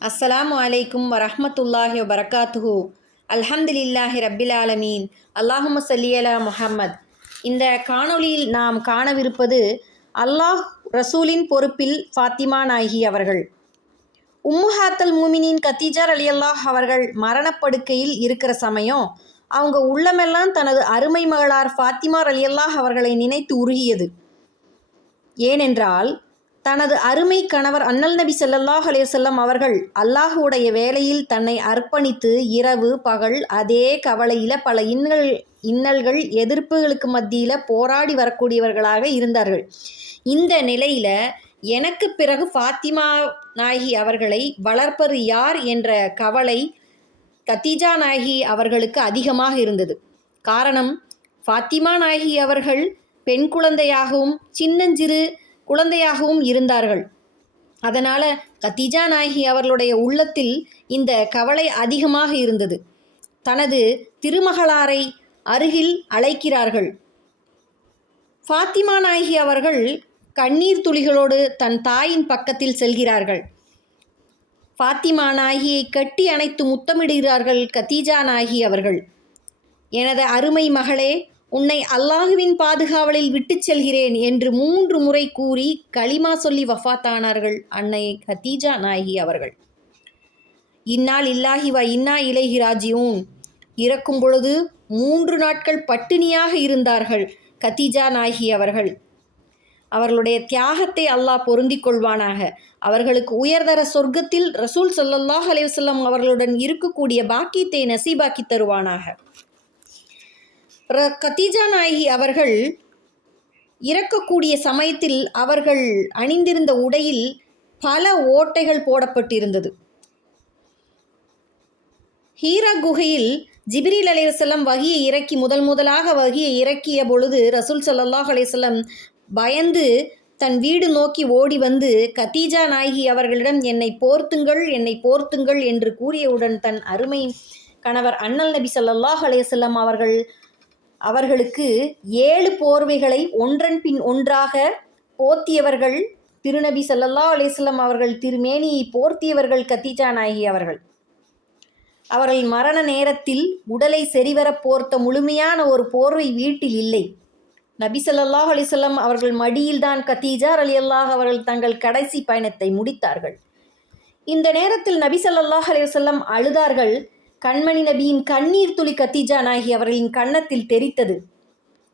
அஸ்ஸலாமு அலைக்கும் வரஹ்மத்துல்லாஹி வபரகாத்துஹு. அல்ஹம்துலில்லாஹி ரப்பில் ஆலமீன். அல்லாஹும்ம ஸல்லி அலா முஹம்மத். இந்த காணொளியில் நாம் காணவிருப்பது அல்லாஹ் ரசூலின் பொறுப்பில் ஃபாத்திமா நாயகி அவர்கள். உம்முஹாத்தல் மூமினின் கத்தீஜா ரலியல்லாஹ் அவர்கள் மரணப்படுக்கையில் இருக்கிற சமயம் அவங்க உள்ளமெல்லாம் தனது அருமை மகளார் ஃபாத்திமா ரலியல்லாஹ் அவர்களை நினைத்து உருகியது. ஏனென்றால் தனது அருமை கணவர் அண்ணல் நபி ஸல்லல்லாஹு அலைஹி வஸல்லம் அவர்கள் அல்லாஹுடைய வேலையில் தன்னை அர்ப்பணித்து இரவு பகல் அதே கவலையில் பல இன்னல்கள் எதிர்ப்புகளுக்கு மத்தியில் போராடி வரக்கூடியவர்களாக இருந்தார்கள். இந்த நிலையில் எனக்கு பிறகு ஃபாத்திமா நாயகி அவர்களை வளர்ப்பது யார் என்ற கவலை கத்தீஜா நாயகி அவர்களுக்கு அதிகமாக இருந்தது. காரணம், ஃபாத்திமா நாயகி அவர்கள் பெண் குழந்தையாகவும் சின்னஞ்சிறு குழந்தையாகவும் இருந்தார்கள். அதனால் கத்தீஜா நாயகி அவர்களுடைய உள்ளத்தில் இந்த கவலை அதிகமாக இருந்தது. தனது திருமகளாரை அருகில் அழைக்கிறார்கள். ஃபாத்திமா நாயகி அவர்கள் கண்ணீர் துளிகளோடு தன் தாயின் பக்கத்தில் செல்கிறார்கள். ஃபாத்திமா நாயகியை கட்டி அணைத்து முத்தமிடுகிறார்கள் கத்தீஜா நாயகி அவர்கள். எனது அருமை மகளே, உன்னை அல்லாஹுவின் பாதுகாவலில் விட்டுச் செல்கிறேன் என்று 3 முறை கூறி களிமா சொல்லி வஃபாத்தானார்கள் அன்னை கத்தீஜா நாயகி அவர்கள். இன்னா லில்லாஹி வ இன்னா இலைஹி ராஜிஊன். இறக்கும் பொழுது 3 நாட்கள் பட்டினியாக இருந்தார்கள் கத்தீஜா நாயகி அவர்கள். அவர்களுடைய தியாகத்தை அல்லாஹ் பொருந்திக் கொள்வானாக. அவர்களுக்கு உயர்தர சொர்க்கத்தில் ரசூல் ஸல்லல்லாஹு அலைஹி வஸல்லம் அவர்களுடன் இருக்கக்கூடிய பாக்கியத்தை நசீபாக்கி தருவானாக. கத்தீஜா நாயகி அவர்கள் இறக்கக்கூடிய சமயத்தில் அவர்கள் அணிந்திருந்த உடையில் பல ஓட்டைகள் போடப்பட்டிருந்தது. ஹீரா குகையில் ஜிப்ரீல் அலைஹிஸ்ஸலாம் வஹியை இறக்கி முதலாக வஹியை இறக்கிய பொழுது ரசூல் ஸல்லல்லாஹு அலைஹி வஸல்லம் பயந்து தன் வீடு நோக்கி ஓடி வந்து கத்தீஜா நாயகி அவர்களிடம் என்னை போர்த்துங்கள் என்று கூறியவுடன் தன் அருமை கணவர் அண்ணல் நபி ஸல்லல்லாஹு அலைஹி வஸல்லம் அவர்களுக்கு 7 போர்வைகளை ஒன்றன் பின் ஒன்றாக போர்த்தியவர்கள். திருநபி ஸல்லல்லாஹு அலைஹி வஸல்லம் அவர்கள் திருமேனியை போர்த்தியவர்கள் கத்தீஜா நாயகி அவர்கள். அவர்கள் மரண நேரத்தில் உடலை சரிவர போர்த்த முழுமையான ஒரு போர்வை வீட்டில் இல்லை. நபி ஸல்லல்லாஹு அலைஹி வஸல்லம் அவர்கள் மடியில்தான் கத்தீஜா ரலியல்லாஹு அவர்கள் தங்கள் கடைசி பயணத்தை முடித்தார்கள். இந்த நேரத்தில் நபி ஸல்லல்லாஹு அலைஹி வஸல்லம் அழுதார்கள். கண்மணி நபியின் கண்ணீர் துளி கத்தீஜா நாயகி அவர்களின் கன்னத்தில் தெரித்தது.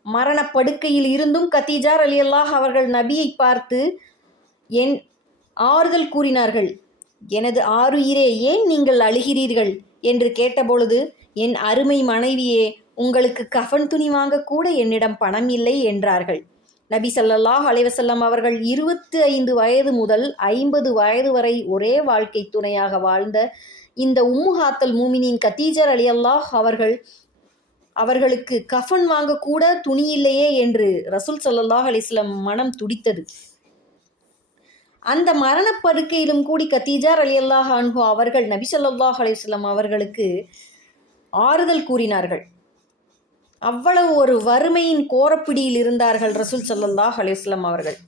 மரணப்படுக்கையில் இருந்தும் கத்தீஜா ரலியல்லாஹு அவர்கள் நபியை பார்த்து என் ஆறுதல் கூறினார்கள். எனது ஆருயிரே, ஏன் நீங்கள் அழுகிறீர்கள் என்று கேட்டபொழுது, என் அருமை மனைவியே, உங்களுக்கு கஃன் துணி வாங்கக்கூட என்னிடம் பணம் இல்லை என்றார்கள். நபி ஸல்லல்லாஹு அலைஹி வஸல்லம் அவர்கள் 25 வயது முதல் 50 வயது வரை ஒரே வாழ்க்கை துணையாக வாழ்ந்த இந்த உம்முஹாத்தல் மூமினின் கத்தீஜா ரலியல்லாஹ் அவர்களுக்கு கஃன் வாங்கக்கூட துணி இல்லையே என்று ரசூல் ஸல்லல்லாஹு அலைஹி வஸல்லம் மனம் துடித்தது. அந்த மரணப்படுக்கையிலும் கூடி கத்தீஜா ரலியல்லாஹு அன்ஹா அவர்கள் நபி ஸல்லல்லாஹு அலைஹி வஸல்லம் அவர்களுக்கு ஆறுதல் கூறினார்கள். அவ்வளவு ஒரு வறுமையின் கோரப்பிடியில் இருந்தார்கள் ரசூல் ஸல்லல்லாஹு அலைஹி வஸல்லம் அவர்கள்.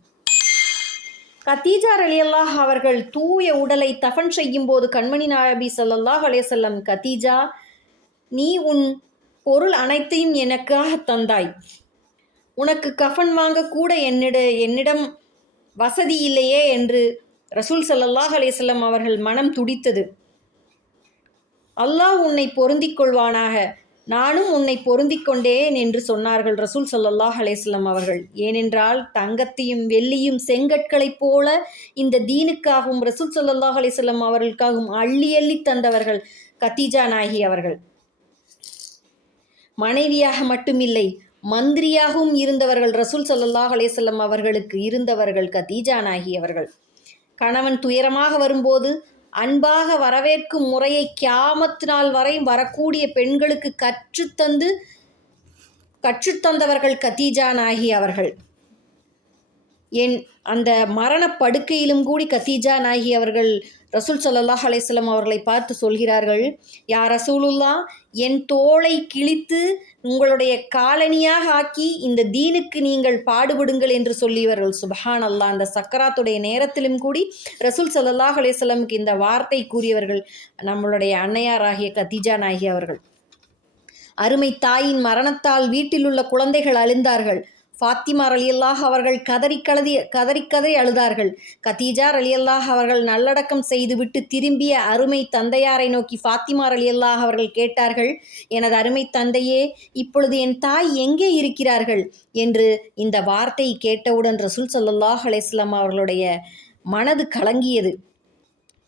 கத்தீஜா ரலியல்லாஹ் அவர்கள் தூய உடலை தஃன் செய்யும் போது கண்மணி நபி ஸல்லல்லாஹு அலைஹி வஸல்லம், கத்தீஜா, நீ உன் பொருள் அனைத்தையும் எனக்காக தந்தாய். உனக்கு கஃன் வாங்க கூட என்னிடம் வசதி இல்லையே என்று ரசூல் ஸல்லல்லாஹு அலைஹி வஸல்லம் அவர்கள் மனம் துடித்தது. அல்லாஹ் உன்னை பொருந்திக் கொள்வானாக, நானும் உன்னை பொருந்திக் கொண்டேன் என்று சொன்னார்கள் ரசூல் ஸல்லல்லாஹு அலைஹி வஸல்லம் அவர்கள். ஏனென்றால் தங்கத்தையும் வெள்ளியும் செங்கற்களைப் போல இந்த தீனுக்காகவும் ரசூல் ஸல்லல்லாஹு அலைஹி வஸல்லம் அவர்களுக்காகவும் அள்ளி அள்ளி தந்தவர்கள் கத்தீஜா நாயகி அவர்கள். மனைவியாக மட்டுமில்லை, மந்திரியாகவும் இருந்தவர்கள் ரசூல் ஸல்லல்லாஹு அலைஹி வஸல்லம் அவர்களுக்கு இருந்தவர்கள் கத்தீஜா நாயகி அவர்கள். கணவன் துயரமாக வரும்போது அன்பாக வரவேற்கும் முறையை கியாமத் நாள் வரை வரக்கூடிய பெண்களுக்கு கற்றுத்தந்தவர்கள் கத்தீஜா நாயகி அவர்கள். அந்த மரணப்படுக்கையிலும் கூடி கத்தீஜா நாயகி அவர்கள் ரசூல் ஸல்லல்லாஹு அலைஹி வஸல்லம் அவர்களை பார்த்து சொல்கிறார்கள், யா ரசூலுல்லா, என் தோளை கிழித்து உங்களுடைய காலணியாக ஆக்கி இந்த தீனுக்கு நீங்கள் பாடுபடுங்கள் என்று சொல்லியவர்கள். சுபஹான் அல்லாஹ். அந்த சக்கராத்துடைய நேரத்திலும் கூடி ரசூல் ஸல்லல்லாஹு அலைஹி வஸல்லமுக்கு இந்த வார்த்தை கூறியவர்கள் நம்மளுடைய அன்னையாராகிய கதீஜா நாயகி அவர்கள். அருமை தாயின் மரணத்தால் வீட்டில் உள்ள குழந்தைகள் அழுந்தார்கள். ஃபாத்திமா ரலியல்லாஹ் அவர்கள் கதறி கதறி அழுதார்கள். கதீஜா ரலியல்லாஹ் அவர்கள் நல்லடக்கம் செய்துவிட்டு திரும்பிய அருமை தந்தையாரை நோக்கி ஃபாத்திமா ரலியல்லாஹ் அவர்கள் கேட்டார்கள், எனது அருமை தந்தையே, இப்பொழுது என் தாய் எங்கே இருக்கிறார்கள் என்று. இந்த வார்த்தை கேட்டவுடன் ரசூல் ஸல்லல்லாஹு அலைஹி வஸல்லம் அவர்களுடைய மனது கலங்கியது.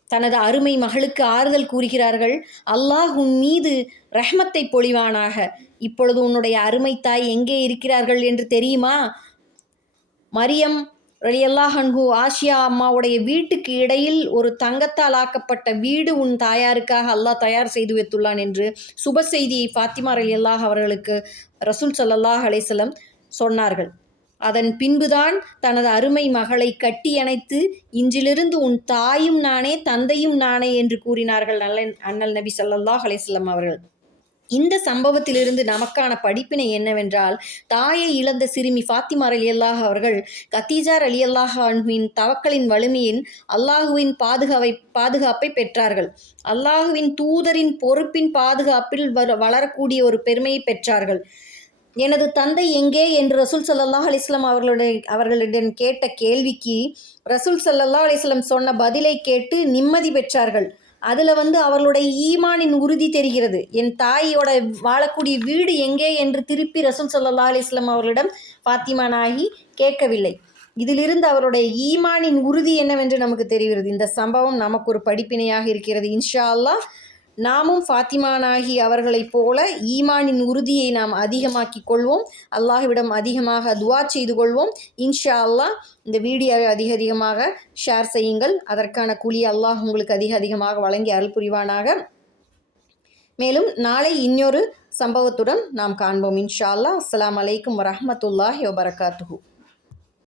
தனது அருமை மகளுக்கு ஆறுதல் கூறுகிறார்கள், அல்லாஹ் உன் மீது ரஹ்மத்தை பொழிவானாக. இப்பொழுது உன்னுடைய அருமை தாய் எங்கே இருக்கிறார்கள் என்று தெரியுமா? மரியம் ரலியல்லாஹு அன்ஹு ஆசியா அம்மாவுடைய வீட்டுக்கு இடையில் ஒரு தங்கத்தால் ஆக்கப்பட்ட வீடு உன் தாயாருக்காக அல்லாஹ் தயார் செய்து வைத்துள்ளான் என்று சுப செய்தியை ஃபாத்திமா ரலியல்லாஹ் அவர்களுக்கு ரசூல் ஸல்லல்லாஹு அலைஹி வஸல்லம் சொன்னார்கள். அதன் பின்புதான் தனது அருமை மகளை கட்டியணைத்து, இன்றிலிருந்து உன் தாயும் நானே தந்தையும் நானே என்று கூறினார்கள் அண்ணல் நபி ஸல்லல்லாஹு அலைஹி வஸல்லம் அவர்கள். இந்த சம்பவத்திலிருந்து நமக்கான படிப்பினை என்னவென்றால், தாயை இழந்த சிறுமி ஃபாத்திமா ரலியல்லாஹு அவர்கள் கதீஜா ரலியல்லாஹு அன்ஹுவின் தவக்கலின் வலிமையின் அல்லாஹுவின் பாதுகாப்பை பெற்றார்கள். அல்லாஹுவின் தூதரின் பொறுப்பின் பாதுகாப்பில் வளரக்கூடிய ஒரு பெருமையை பெற்றார்கள். எனது தந்தை எங்கே என்று ரசூல் ஸல்லல்லாஹு அலைஹி வஸல்லம் அவர்களிடம் கேட்ட கேள்விக்கு ரசூல் ஸல்லல்லாஹு அலைஹி வஸல்லம் சொன்ன பதிலை கேட்டு நிம்மதி பெற்றார்கள். அதில் அவர்களுடைய ஈமானின் உறுதி தெரிகிறது. என் தாயோட வாழக்கூடிய வீடு எங்கே என்று திருப்பி ரசூல் ஸல்லல்லாஹு அலைஹி வஸல்லம் அவர்களிடம் ஃபாத்திமா நாயகி கேட்கவில்லை. இதிலிருந்து அவருடைய ஈமானின் உறுதி என்னவென்று நமக்கு தெரிகிறது. இந்த சம்பவம் நமக்கு ஒரு படிப்பினையாக இருக்கிறது. இன்ஷா அல்லாஹ் நாமும் ஃபாத்திமா நாயகி அவர்களைப் போல ஈமானின் உறுதியை நாம் அதிகமாக்கிக் கொள்வோம். அல்லாஹ்விடம் அதிகமாக துஆ செய்து கொள்வோம். இன்ஷா அல்லாஹ் இந்த வீடியோவை அதிகமாக ஷேர் செய்யுங்கள். அதற்கான கூலி அல்லாஹ் உங்களுக்கு அதிகமாக வழங்கி அருள் புரிவானாக. மேலும் நாளை இன்னொரு சம்பவத்துடன் நாம் காண்போம் இன்ஷா அல்லாஹ். அஸ்ஸலாமு அலைக்கும் வரஹ்மத்துல்லாஹி வபரகாத்துஹு.